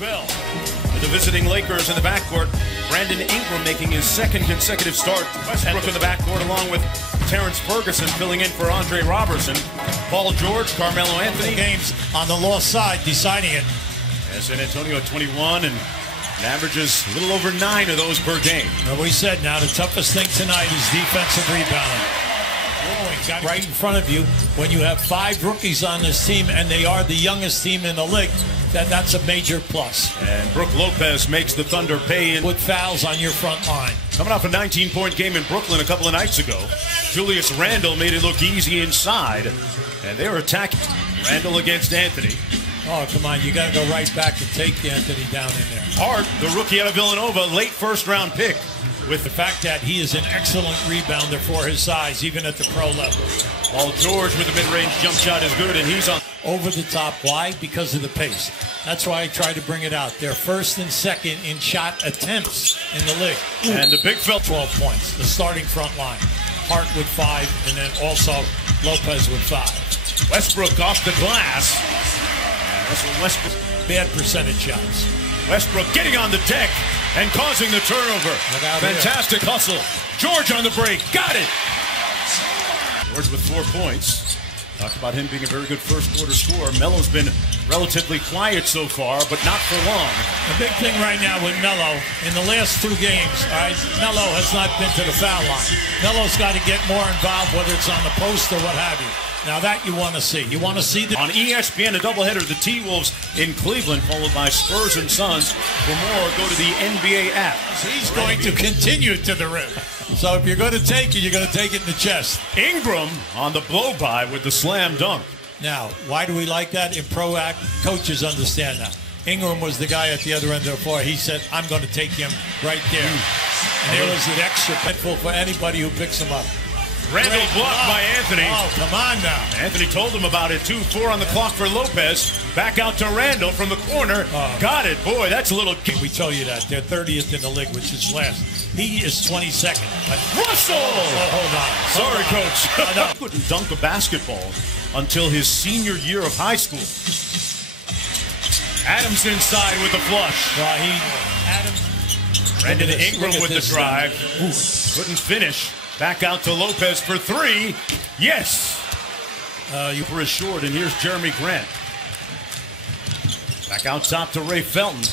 spell. For the visiting Lakers in the backcourt, Brandon Ingram making his second consecutive start. Westbrook in the backcourt along with Terrence Ferguson filling in for Andre Robertson. Paul George, Carmelo Anthony. Games on the lost side deciding it. As San Antonio at 21 and averages a little over 9 of those per game. We said now the toughest thing tonight is defensive rebounding. Right in front of you, when you have 5 rookies on this team and they are the youngest team in the league, that's a major plus. And Brook Lopez makes the Thunder pay in. Put fouls on your front line. Coming off a 19-point game in Brooklyn a couple of nights ago, Julius Randle made it look easy inside, and they were attacking Randle against Anthony. Oh, come on, you got to go right back and take Anthony down in there. Hart, the rookie out of Villanova, late first-round pick. With the fact that he is an excellent rebounder for his size, even at the pro level. Paul George with the mid-range jump shot is good, and he's on. Over the top. Why? Because of the pace. That's why I try to bring it out. They're first and second in shot attempts in the league. And the big felt 12 points. The starting front line. Hart with 5, and then also Lopez with 5. Westbrook off the glass. And Russell Westbrook. Bad percentage shots. Westbrook getting on the deck and causing the turnover. Fantastic hustle. George on the break. Got it. George with 4 points. Talked about him being a very good first-quarter scorer. Melo's been relatively quiet so far, but not for long. The big thing right now with Melo, in the last 2 games, Melo has not been to the foul line. Melo's got to get more involved, whether it's on the post or what have you. Now that you want to see. You want to see the... On ESPN, a doubleheader, the T-Wolves in Cleveland, followed by Spurs and Suns. For more, go to the NBA app. He's going to continue to the rim. So if you're going to take it, you're going to take it in the chest. Ingram on the blow-by with the slam dunk. Now, why do we like that? In pro act, coaches understand that. Ingram was the guy at the other end of the floor. He said, I'm going to take him right there. And there was an extra pitfall for anybody who picks him up. Randle blocked by Anthony. Oh, come on now. Anthony told him about it, too. 4 on the clock for Lopez. Back out to Randle from the corner. Got it. Boy, that's a little... We tell you that. They're 30th in the league, which is last. He is 22nd. Russell! Hold on. Sorry, Coach. He couldn't dunk a basketball until his senior year of high school. Adams inside with the flush. Brandon Ingram with the drive. Couldn't finish. Back out to Lopez for 3. Yes. You were short, and here's Jeremy Grant. Back out top to Ray Felton.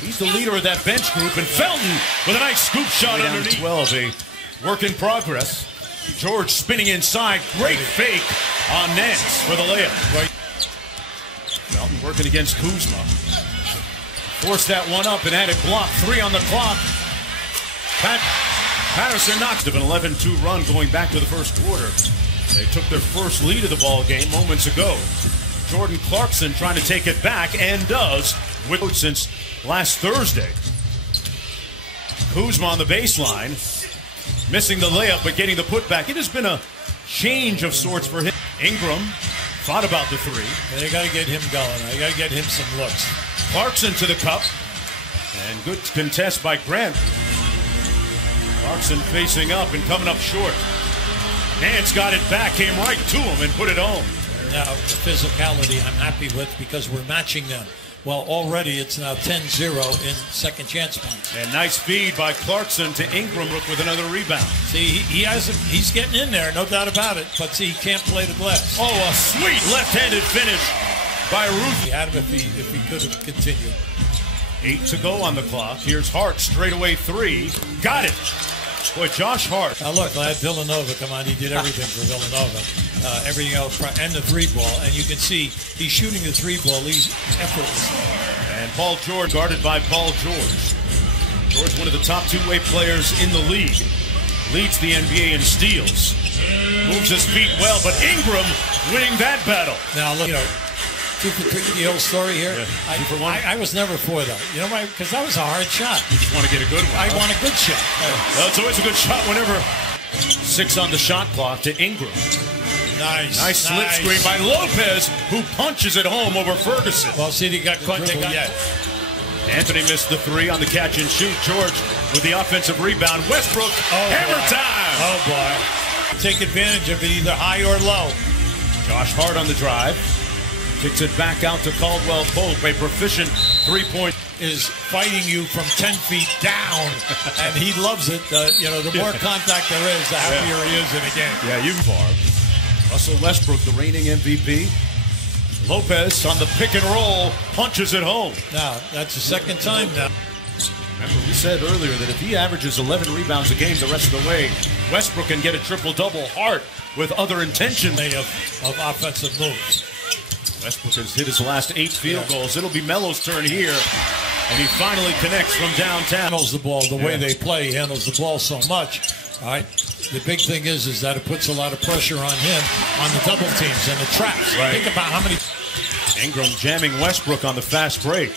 He's the leader of that bench group, and Felton with a nice scoop shot underneath. 12, a work in progress. George spinning inside. Great fake on Nance for the layup. Felton working against Kuzma. Forced that one up and had it blocked. 3 on the clock. Patterson knocked of an 11-2 run going back to the first quarter. They took their first lead of the ball game moments ago. Jordan Clarkson trying to take it back and does with since last Thursday. Kuzma on the baseline, missing the layup but getting the putback. It has been a change of sorts for him. Ingram thought about the 3. They got to get him going. They got to get him some looks. Clarkson to the cup, and good contest by Grant. Clarkson facing up and coming up short. Nance got it back, came right to him and put it home. Now, the physicality I'm happy with because we're matching them. Well, already it's now 10-0 in second chance points. And nice feed by Clarkson to Ingram with another rebound. See, he's getting in there, no doubt about it. But see, he can't play the glass. Oh, a sweet left-handed finish by Ruth. He had him if he could have continued. 8 to go on the clock. Here's Hart, straightaway 3. Got it. Boy, Josh Hart. Now look, I had Villanova. Come on, he did everything for Villanova. Everything else, and the 3-ball. And you can see he's shooting the 3-ball. He's effortlessly. And Paul George, guarded by Paul George. George, one of the top 2-way players in the league. Leads the NBA in steals. Moves his feet well, but Ingram winning that battle. Now look, 2 for 3, the old story here. Yeah, 2 for 1. I was never for that. You know why? Because that was a hard shot. You just want to get a good one. I want a good shot. Well, it's always a good shot whenever. 6 on the shot clock to Ingram. Nice slip screen by Lopez, who punches it home over Ferguson. Well, see, they got caught. Anthony missed the 3 on the catch and shoot. George with the offensive rebound. Westbrook, hammer time. Oh, boy. Take advantage of it either high or low. Josh Hart on the drive. Kicks it back out to Caldwell Pope, a proficient 3-point is fighting you from 10 feet down, and he loves it. The more contact there is, the happier he is in a game. Yeah, you far. Russell Westbrook, the reigning MVP. Lopez on the pick and roll, punches it home. Now, that's the second time now. Remember, we said earlier that if he averages 11 rebounds a game the rest of the way, Westbrook can get a triple-double Hart with other intentions of offensive moves. Westbrook has hit his last 8 field goals. It'll be Melo's turn here, and he finally connects from downtown. Handles the ball the way they play. He handles the ball so much. All right. The big thing is that it puts a lot of pressure on him on the double teams and the traps. Right. Think about how many. Ingram jamming Westbrook on the fast break.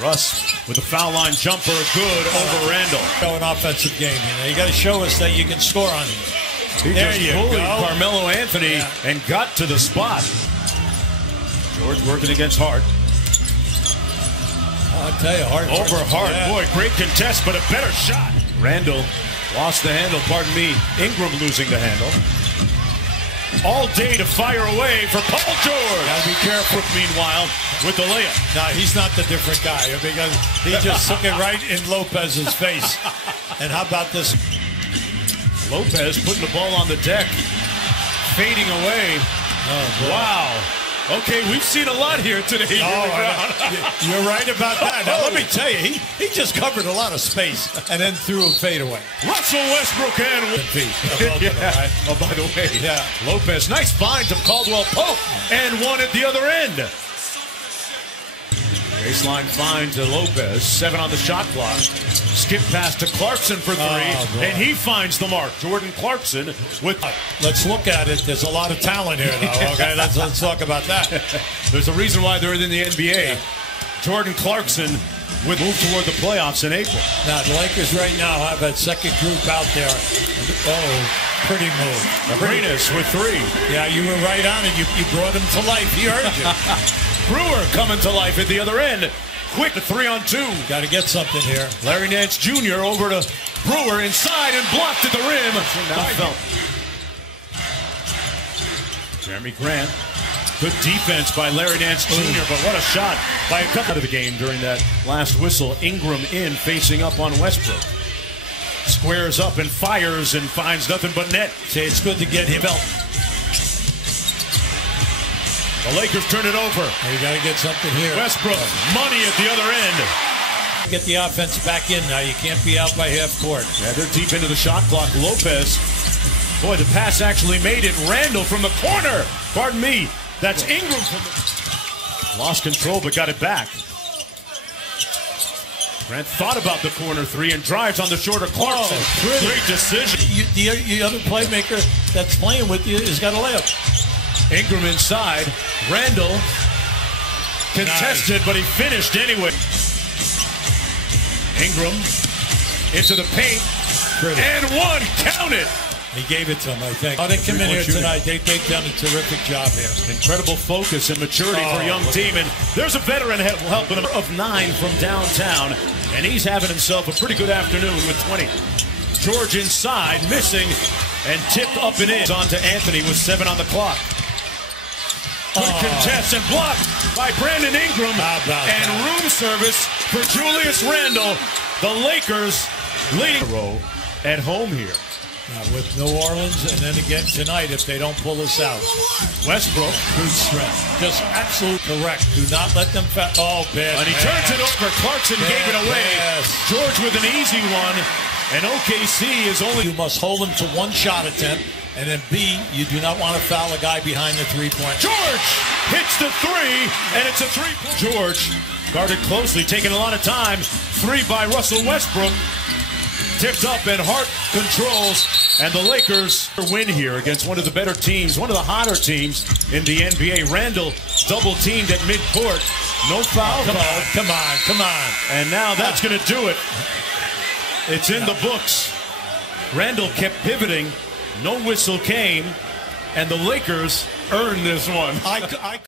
Russ with a foul line jumper, good over Randall. Show an offensive game. You got to show us that you can score on him. He just bullied Carmelo Anthony and got to the spot. George working against Hart. I'll tell you, Hart. Over Hart. Yeah. Boy, great contest, but a better shot. Randall lost the handle, pardon me. Ingram losing the handle. All day to fire away for Paul George. Gotta be careful. Meanwhile, with the layup. No, he's not the different guy because he just took it right in Lopez's face. And how about this? Lopez putting the ball on the deck, fading away. Oh, wow. Okay, we've seen a lot here today. You're right about that. Now, let me tell you, he just covered a lot of space and then threw a fadeaway. Russell Westbrook and right? Oh, by the way, Lopez, nice find to Caldwell Pope and one at the other end. Baseline find to Lopez, 7 on the shot clock. Skip pass to Clarkson for 3, and he finds the mark. Jordan Clarkson with... Let's look at it. There's a lot of talent here, though. Okay, let's talk about that. There's a reason why they're in the NBA. Jordan Clarkson would move toward the playoffs in April. Now, the Lakers right now have that second group out there. Oh, pretty move. Arenas with 3. Yeah, you were right on it. You brought him to life. He earned you. Brewer coming to life at the other end. Quick, the 3-on-2. Got to get something here. Larry Nance Jr. over to Brewer inside and blocked at the rim. Jeremy Grant. Good defense by Larry Nance Jr., but what a shot by a couple of the game during that last whistle. Ingram in, facing up on Westbrook. Squares up and fires and finds nothing but net. Say it's good to get him out. The Lakers turn it over. You got to get something here. Westbrook, money at the other end. Get the offense back in now. You can't be out by half court. Yeah, they're deep into the shot clock. Lopez. Boy, the pass actually made it. Randall from the corner. Pardon me. That's Ingram from the... Lost control, but got it back. Grant thought about the corner 3 and drives on the shorter Clarkson. Great decision. The other playmaker that's playing with you has got a layup. Ingram inside. Randall contested, but he finished anyway. Ingram into the paint. And one. Count it. He gave it to him, I think. They come in here tonight. They've done a terrific job here. Incredible focus and maturity for a young team. And there's a veteran helping him of 9 from downtown. And he's having himself a pretty good afternoon with 20. George inside, missing, and tipped up and in. On to Anthony with 7 on the clock. Good contest and blocked by Brandon Ingram. And room service for Julius Randle. The Lakers leading the row at home here. Now with New Orleans, and then again tonight if they don't pull this out. Westbrook. Good strength. Just absolute correct. Do not let them bad. And he turns it over. Clarkson gave it away. Yes. George with an easy one. And OKC is only... You must hold him to 1 shot attempt. And then B, you do not want to foul a guy behind the 3-point. George hits the 3, and it's a 3-point. George guarded closely, taking a lot of time. 3 by Russell Westbrook. Tipped up, and Hart controls, and the Lakers win here against one of the better teams, one of the hotter teams in the NBA. Randall double-teamed at midcourt. No foul call. Come on. And now that's going to do it. It's in the books. Randall kept pivoting. No whistle came, and the Lakers earned this one.